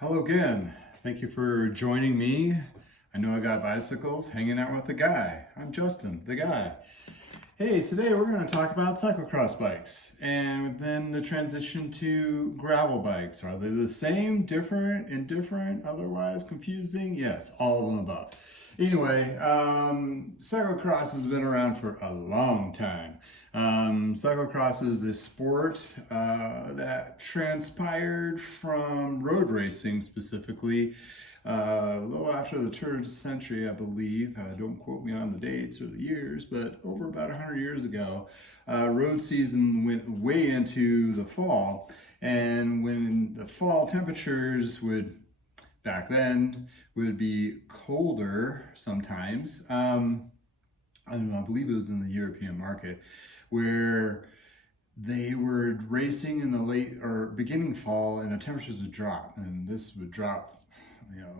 Hello again. Thank you for joining me. I know I got bicycles, hanging out with the guy. I'm Justin, the guy. Hey, today we're going to talk about cyclocross bikes and then the transition to gravel bikes. Are they the same, different, indifferent, otherwise confusing? Yes, all of them above. Anyway, cyclocross has been around for a long time. Cyclocross is a sport that transpired from road racing specifically a little after the turn of the century, I believe. Don't quote me on the dates or the years, but over about 100 years ago, road season went way into the fall. And when the fall temperatures back then, would be colder sometimes. I don't know, I believe it was in the European market, where they were racing in the late or beginning fall and the temperatures would drop, and this would drop,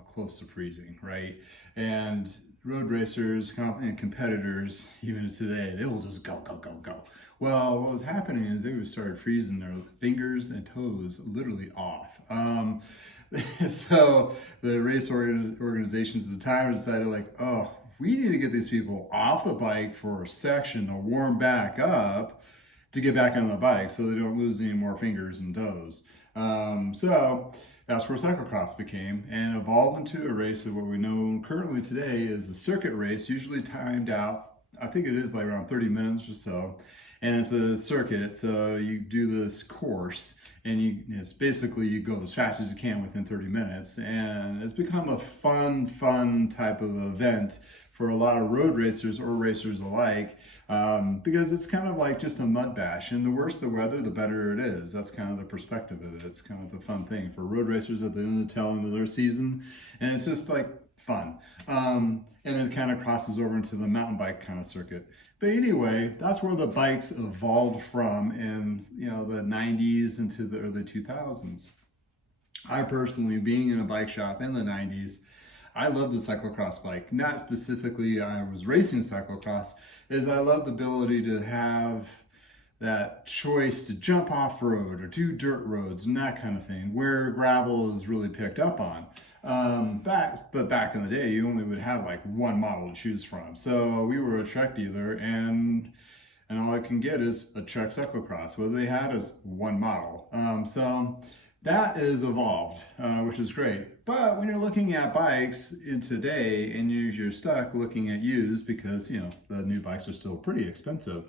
close to freezing, right? And road racers and competitors, even today, they will just go, go, go, go. Well, what was happening is they would start freezing their fingers and toes literally off. So the race organizations at the time decided oh, we need to get these people off the bike for a section to warm back up to get back on the bike so they don't lose any more fingers and toes. So that's where cyclocross became and evolved into a race of what we know currently today is a circuit race, usually timed out. I think it is like around 30 minutes or so. And it's a circuit, so you do this course and it's basically you go as fast as you can within 30 minutes. And it's become a fun type of event for a lot of road racers or racers alike, because it's kind of like just a mud bash. And the worse the weather, the better it is. That's kind of the perspective of it. It's kind of the fun thing for road racers at the end of the tail end of their season. And it's just like fun. And it kind of crosses over into the mountain bike kind of circuit. But anyway, that's where the bikes evolved from in the 90s into the early 2000s. I personally, being in a bike shop in the 90s, I love the cyclocross bike. Not specifically I was racing cyclocross, is I love the ability to have that choice to jump off road or do dirt roads and that kind of thing, where gravel is really picked up on. But back in the day, you only would have like one model to choose from. So we were a Trek dealer, and all I can get is a Trek cyclocross. What they had is one model. So that is evolved, which is great. But when you're looking at bikes in today and you're stuck looking at used because the new bikes are still pretty expensive.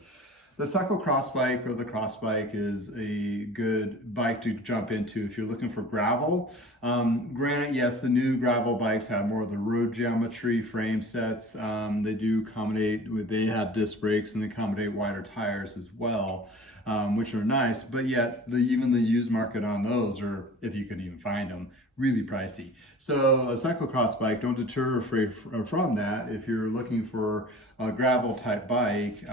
The cyclocross bike or the cross bike is a good bike to jump into if you're looking for gravel. Granted, yes, the new gravel bikes have more of the road geometry frame sets. They do accommodate, they have disc brakes and they accommodate wider tires as well, which are nice, but yet even the used market on those are, if you can even find them, really pricey. So a cyclocross bike, don't deter from that if you're looking for a gravel type bike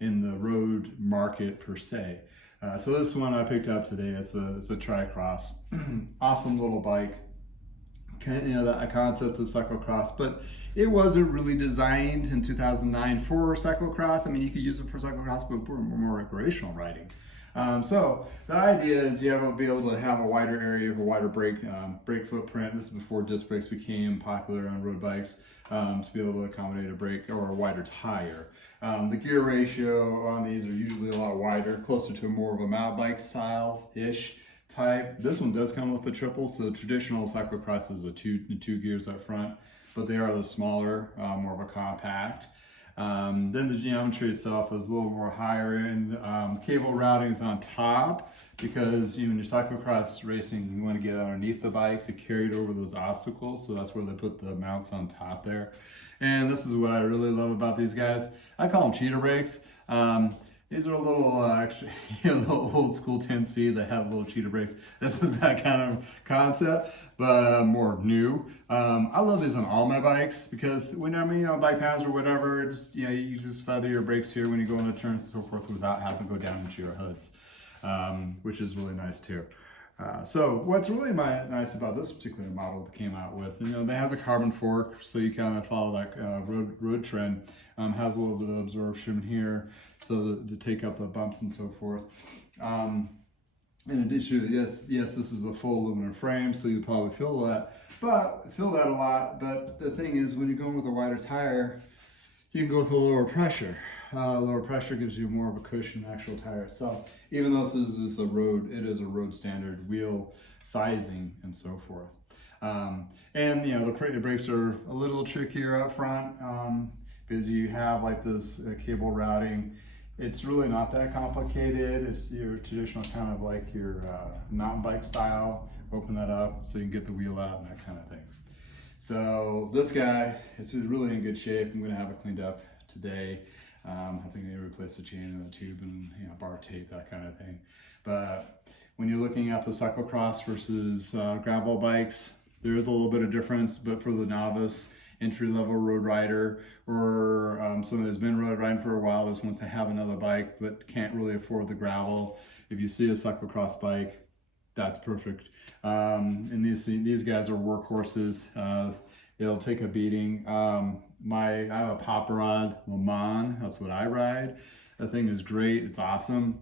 in the road market per se. So this one I picked up today, it's a tri-cross. Awesome little bike. That concept of cyclocross, but it wasn't really designed in 2009 for cyclocross. I mean, you could use it for cyclocross, but more recreational riding. So the idea is you have to be able to have a wider area, a wider brake footprint. This is before disc brakes became popular on road bikes, to be able to accommodate a brake or a wider tire. The gear ratio on these are usually a lot wider, closer to more of a mountain bike style-ish type. This one does come with a triple, so traditional cyclocross is the two gears up front, but they are the smaller, more of a compact. Then the geometry itself is a little more higher end. Cable routing is on top because when you're cyclocross racing, you want to get underneath the bike to carry it over those obstacles. So that's where they put the mounts on top there. And this is what I really love about these guys. I call them cheetah brakes. These are a little actually little old school 10 speed. They have little cheetah brakes. This is that kind of concept, but more new. I love these on all my bikes because when I'm bike paths or whatever, just you just feather your brakes here when you go into turns and so forth without having to go down into your hoods, which is really nice too. So what's really nice about this particular model that came out with, it has a carbon fork, so you kind of follow that road trend. Has a little bit of absorption here, so to take up the bumps and so forth. In addition, yes, this is a full aluminum frame, so you probably feel that a lot. But the thing is, when you're going with a wider tire, you can go with a lower pressure. Lower pressure gives you more of a cushion than the actual tire itself. Even though this is a road, it is a road standard wheel sizing and so forth. And you know, the brakes are a little trickier up front because you have like this cable routing. It's really not that complicated. It's your traditional kind of like your mountain bike style. Open that up so you can get the wheel out and that kind of thing. So this guy is really in good shape. I'm gonna have it cleaned up today. I think they replaced the chain and the tube and bar tape, that kind of thing. But when you're looking at the cyclocross versus gravel bikes, there is a little bit of difference, but for the novice, entry-level road rider, or someone that's been road riding for a while, just wants to have another bike but can't really afford the gravel, if you see a cyclocross bike, that's perfect. And these guys are workhorses. It'll take a beating. I have a Pop Rod Le Mans. That's what I ride. That thing is great. It's awesome.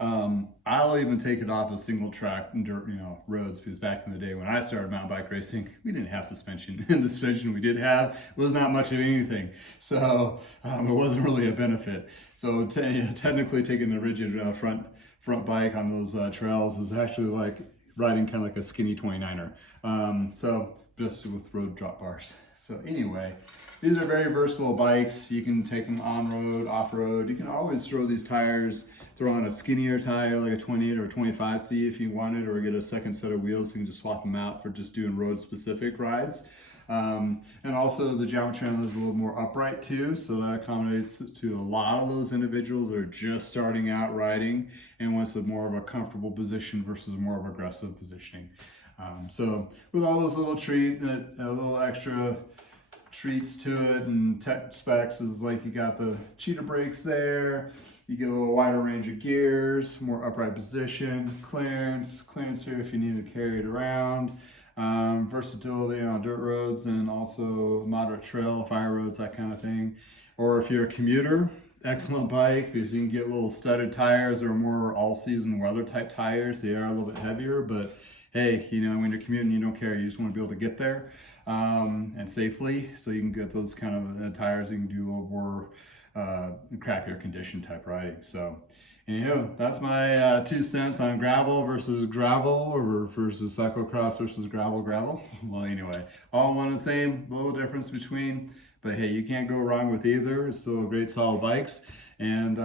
I'll even take it off of single track dirt, roads, because back in the day when I started mountain bike racing, we didn't have suspension, and the suspension we did have was not much of anything. So it wasn't really a benefit. So technically taking the rigid front bike on those trails is actually like riding kind of like a skinny 29er. So just with road drop bars. So anyway, these are very versatile bikes. You can take them on road, off road. You can always throw these tires, throw on a skinnier tire like a 28 or a 25C if you wanted, or get a second set of wheels. You can just swap them out for just doing road specific rides. And also the geometry on this is a little more upright too, so that accommodates to a lot of those individuals that are just starting out riding and wants a more of a comfortable position versus a more of aggressive positioning. So with all those little little extra treats to it and tech specs is like you got the cheetah brakes there, you get a little wider range of gears, more upright position, clearance here if you need to carry it around, versatility on dirt roads and also moderate trail, fire roads, that kind of thing. Or if you're a commuter, excellent bike because you can get little studded tires or more all-season weather type tires. They are a little bit heavier, but hey, when you're commuting, you don't care. You just want to be able to get there and safely. So you can get those kind of tires. You can do a little more crappier condition type riding. So anyhow, that's my 2 cents on gravel versus gravel, or versus cyclocross versus gravel. Well, anyway, all one and the same, little difference between. But hey, you can't go wrong with either. It's still great, solid bikes. And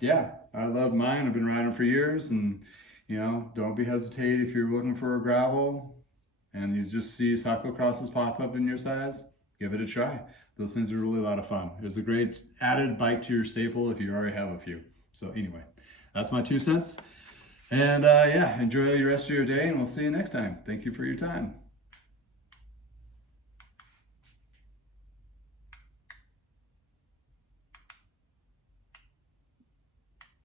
yeah, I love mine. I've been riding for years, and don't be hesitate if you're looking for a gravel and you just see cyclocrosses pop up in your size, give it a try. Those things are really a lot of fun. It's a great added bike to your staple if you already have a few. So anyway, that's my 2 cents. And yeah, enjoy the rest of your day, and we'll see you next time. Thank you for your time.